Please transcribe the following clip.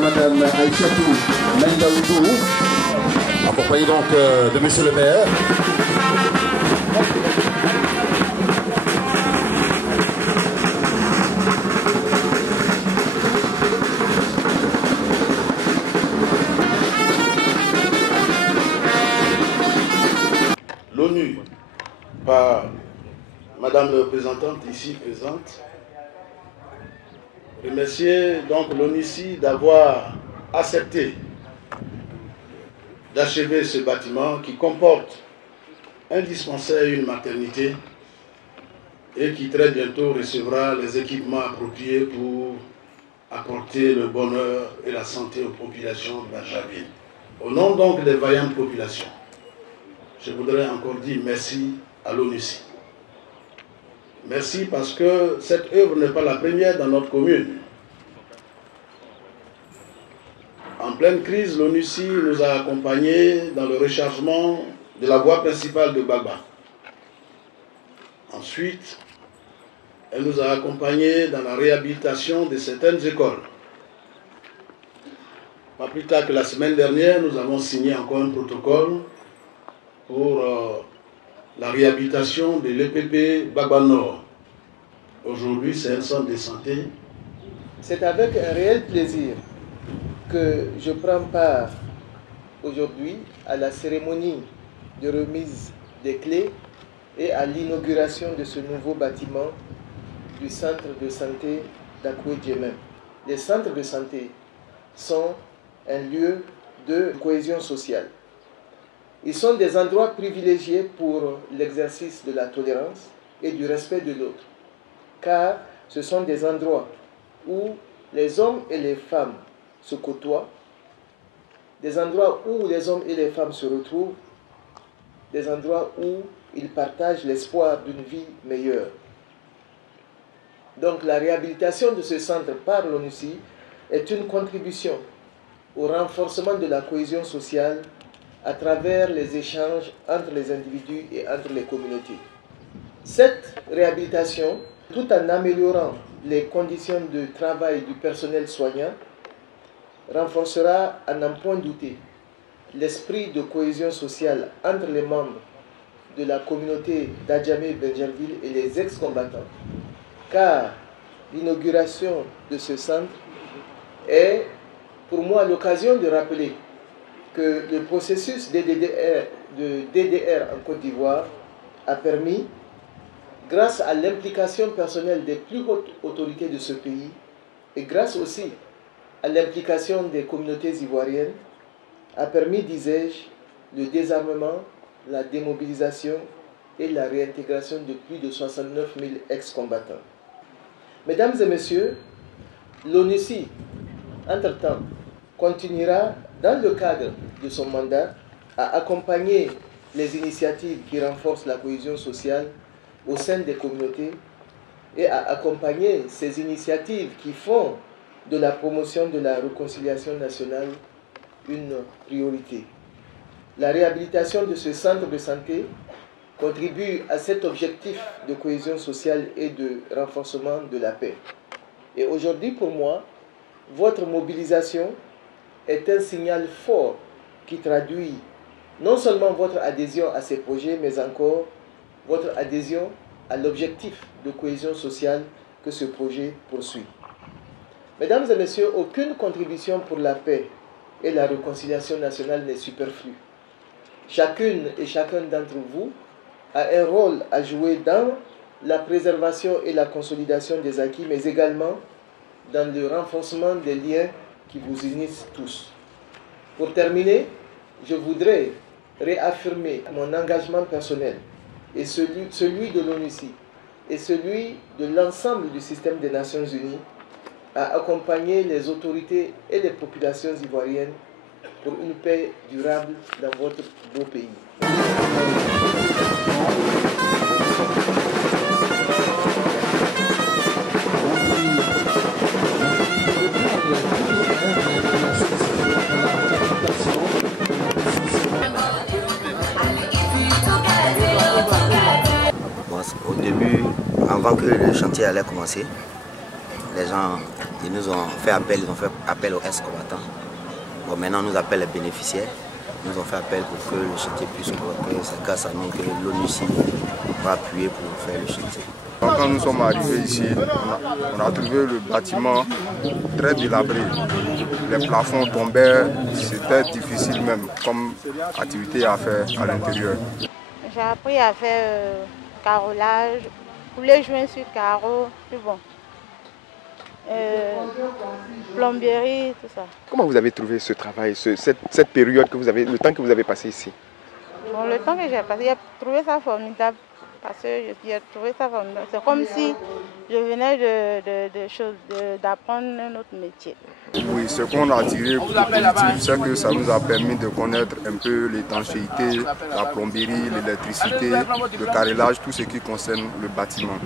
Madame Aïchatou Mendaoudou, accompagnée donc de Monsieur le maire. L'ONU, par Madame la représentante ici présente, remercier donc l'ONUCI d'avoir accepté d'achever ce bâtiment qui comporte un dispensaire et une maternité et qui très bientôt recevra les équipements appropriés pour apporter le bonheur et la santé aux populations de Banjarville. Au nom donc des vaillantes populations, je voudrais encore dire merci à l'ONUCI. Merci parce que cette œuvre n'est pas la première dans notre commune. En pleine crise, l'ONUCI nous a accompagnés dans le rechargement de la voie principale de Gbagba. Ensuite, elle nous a accompagnés dans la réhabilitation de certaines écoles. Pas plus tard que la semaine dernière, nous avons signé encore un protocole pour la réhabilitation de l'EPP Gbagba Nord. Aujourd'hui, c'est un centre de santé. C'est avec un réel plaisir que je prends part aujourd'hui à la cérémonie de remise des clés et à l'inauguration de ce nouveau bâtiment du centre de santé d'Akoué-Djemem. Les centres de santé sont un lieu de cohésion sociale. Ils sont des endroits privilégiés pour l'exercice de la tolérance et du respect de l'autre, car ce sont des endroits où les hommes et les femmes se côtoient, des endroits où les hommes et les femmes se retrouvent, des endroits où ils partagent l'espoir d'une vie meilleure. Donc la réhabilitation de ce centre par l'ONUCI est une contribution au renforcement de la cohésion sociale à travers les échanges entre les individus et entre les communautés. Cette réhabilitation, tout en améliorant les conditions de travail du personnel soignant, renforcera à n'en point douter l'esprit de cohésion sociale entre les membres de la communauté d'Adjamé-Banjarville et les ex-combattants, car l'inauguration de ce centre est pour moi l'occasion de rappeler que le processus de DDR en Côte d'Ivoire a permis, grâce à l'implication personnelle des plus hautes autorités de ce pays et grâce aussi à l'implication des communautés ivoiriennes, a permis, disais-je, le désarmement, la démobilisation et la réintégration de plus de 69 000 ex-combattants. Mesdames et messieurs, l'ONUCI, entre-temps, continuera, dans le cadre de son mandat, à accompagner les initiatives qui renforcent la cohésion sociale au sein des communautés et à accompagner ces initiatives qui font de la promotion de la réconciliation nationale une priorité. La réhabilitation de ce centre de santé contribue à cet objectif de cohésion sociale et de renforcement de la paix. Et aujourd'hui, pour moi, votre mobilisation est un signal fort qui traduit non seulement votre adhésion à ces projets, mais encore votre adhésion à l'objectif de cohésion sociale que ce projet poursuit. Mesdames et messieurs, aucune contribution pour la paix et la réconciliation nationale n'est superflue. Chacune et chacun d'entre vous a un rôle à jouer dans la préservation et la consolidation des acquis, mais également dans le renforcement des liens qui vous unissent tous. Pour terminer, je voudrais réaffirmer mon engagement personnel et celui de l'ONUCI et celui de l'ensemble du système des Nations Unies à accompagner les autorités et les populations ivoiriennes pour une paix durable dans votre beau pays. Au début, avant que le chantier allait commencer, les gens ils nous ont fait appel, aux ex-combattants. Bon, maintenant, on nous appelle les bénéficiaires. Ils nous ont fait appel pour que le chantier puisse commencer. C'est grâce à nous que l'ONUCI va appuyer pour faire le chantier. Quand nous sommes arrivés ici, on a trouvé le bâtiment très délabré. Les plafonds tombaient, c'était difficile même comme activité à faire à l'intérieur. J'ai appris à faire carrelage, couler joints sur carreaux, puis bon. Plomberie, tout ça. Comment vous avez trouvé ce travail, cette période que vous avez, le temps que vous avez passé ici? Bon, le temps que j'ai passé, j'ai trouvé ça formidable. Parce que j'ai trouvé ça formidable. C'est comme si je venais d'apprendre un autre métier. Oui, ce qu'on a tiré positif, c'est que ça nous a permis de connaître un peu l'étanchéité, la plomberie, l'électricité, le carrelage, tout ce qui concerne le bâtiment.